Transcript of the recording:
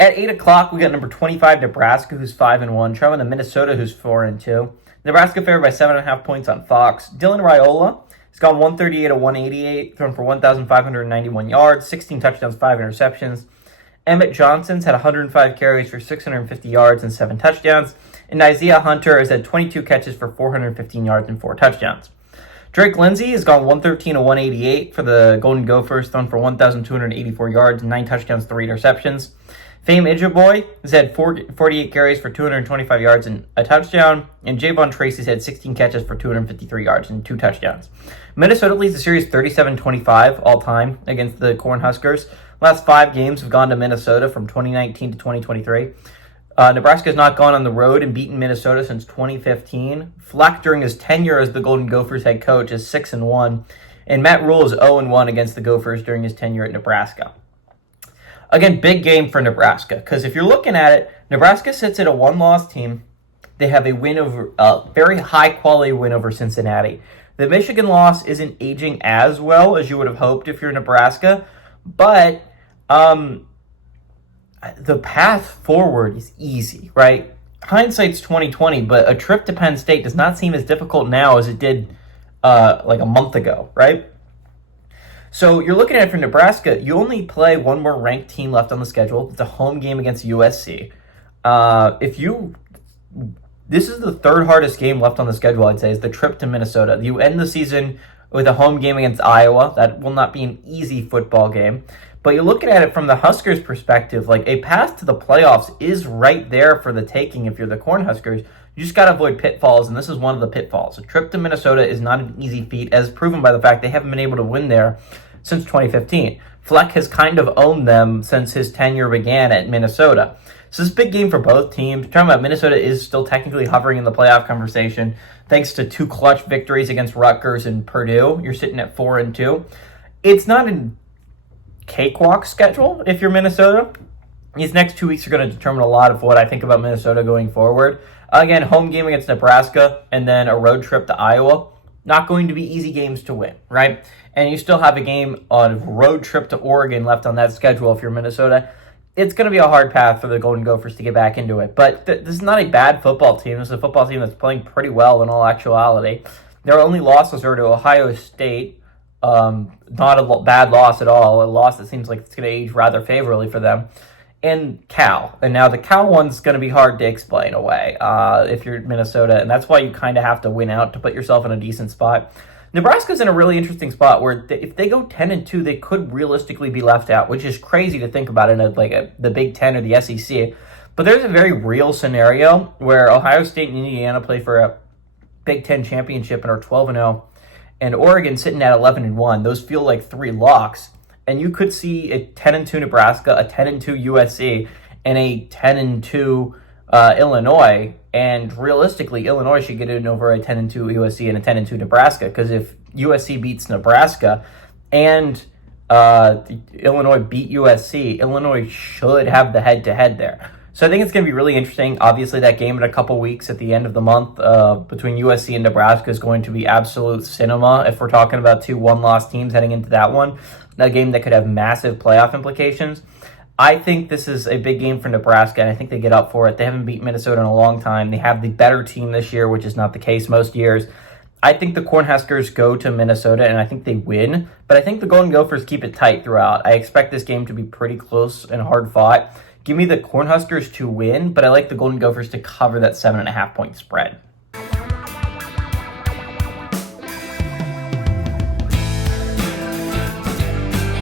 At 8 o'clock, we got number 25, Nebraska, who's 5-1, traveling to Minnesota, who's 4-2. Nebraska favored by 7.5 points on Fox. Dylan Raiola has gone 138 of 188, thrown for 1,591 yards, 16 touchdowns, 5 interceptions. Emmett Johnson's had 105 carries for 650 yards and 7 touchdowns. And Isaiah Hunter has had 22 catches for 415 yards and 4 touchdowns. Drake Lindsey has gone 113 of 188 for the Golden Gophers, thrown for 1,284 yards, 9 touchdowns, 3 interceptions. Fame Ijaboy has had 48 carries for 225 yards and a touchdown, and Javon Tracy's had 16 catches for 253 yards and 2 touchdowns. Minnesota leads the series 37-25 all time against the Cornhuskers. Last 5 games have gone to Minnesota from 2019 to 2023. Nebraska has not gone on the road and beaten Minnesota since 2015. Fleck, during his tenure as the Golden Gophers head coach, is 6-1, and Matt Rule is 0-1 against the Gophers during his tenure at Nebraska. Again, big game for Nebraska, because if you're looking at it, Nebraska sits at a one-loss team. They have a win over a very high-quality win over Cincinnati. The Michigan loss isn't aging as well as you would have hoped if you're Nebraska, but the path forward is easy, right? Hindsight's 20/20, but a trip to Penn State does not seem as difficult now as it did like a month ago, right? So you're looking at it for Nebraska. You only play one more ranked team left on the schedule. It's a home game against USC. This is the third hardest game left on the schedule, I'd say, is the trip to Minnesota. You end the season with a home game against Iowa. That will not be an easy football game. But you're looking at it from the Huskers' perspective, like a path to the playoffs is right there for the taking if you're the Cornhuskers. You just got to avoid pitfalls, and this is one of the pitfalls. A trip to Minnesota is not an easy feat, as proven by the fact they haven't been able to win there since 2015. Fleck has kind of owned them since his tenure began at Minnesota. So this is a big game for both teams. Talking about Minnesota is still technically hovering in the playoff conversation thanks to 2 clutch victories against Rutgers and Purdue. You're sitting at 4-2. It's not a cakewalk schedule if you're Minnesota. These next 2 weeks are going to determine a lot of what I think about Minnesota going forward. Again, home game against Nebraska and then a road trip to Iowa. Not going to be easy games to win, right? And you still have a game on a road trip to Oregon left on that schedule if you're Minnesota. It's going to be a hard path for the Golden Gophers to get back into it. But this is not a bad football team. This is a football team that's playing pretty well in all actuality. Their only losses are to Ohio State. Not a bad loss at all. A loss that seems like it's going to age rather favorably for them. And Cal. And now the Cal one's going to be hard to explain away if you're Minnesota. And that's why you kind of have to win out to put yourself in a decent spot. Nebraska's in a really interesting spot where if they go 10-2, they could realistically be left out, which is crazy to think about in the Big Ten or the SEC. But there's a very real scenario where Ohio State and Indiana play for a Big Ten championship and are 12-0, and Oregon sitting at 11-1. Those feel like 3 locks. And you could see a 10-2 Nebraska, a 10-2 USC, and a 10-2 Illinois. And realistically, Illinois should get in over a 10-2 USC and a 10-2 Nebraska. Because if USC beats Nebraska and Illinois beat USC, Illinois should have the head-to-head there. So I think it's going to be really interesting. Obviously, that game in a couple weeks at the end of the month between USC and Nebraska is going to be absolute cinema if we're talking about 2 one-loss teams heading into that one. A game that could have massive playoff implications. I think this is a big game for Nebraska, and I think they get up for it. They haven't beat Minnesota in a long time. They have the better team this year, which is not the case most years. I think the Cornhuskers go to Minnesota, and I think they win. But I think the Golden Gophers keep it tight throughout. I expect this game to be pretty close and hard fought. Give me the Cornhuskers to win, but I like the Golden Gophers to cover that 7.5 point spread.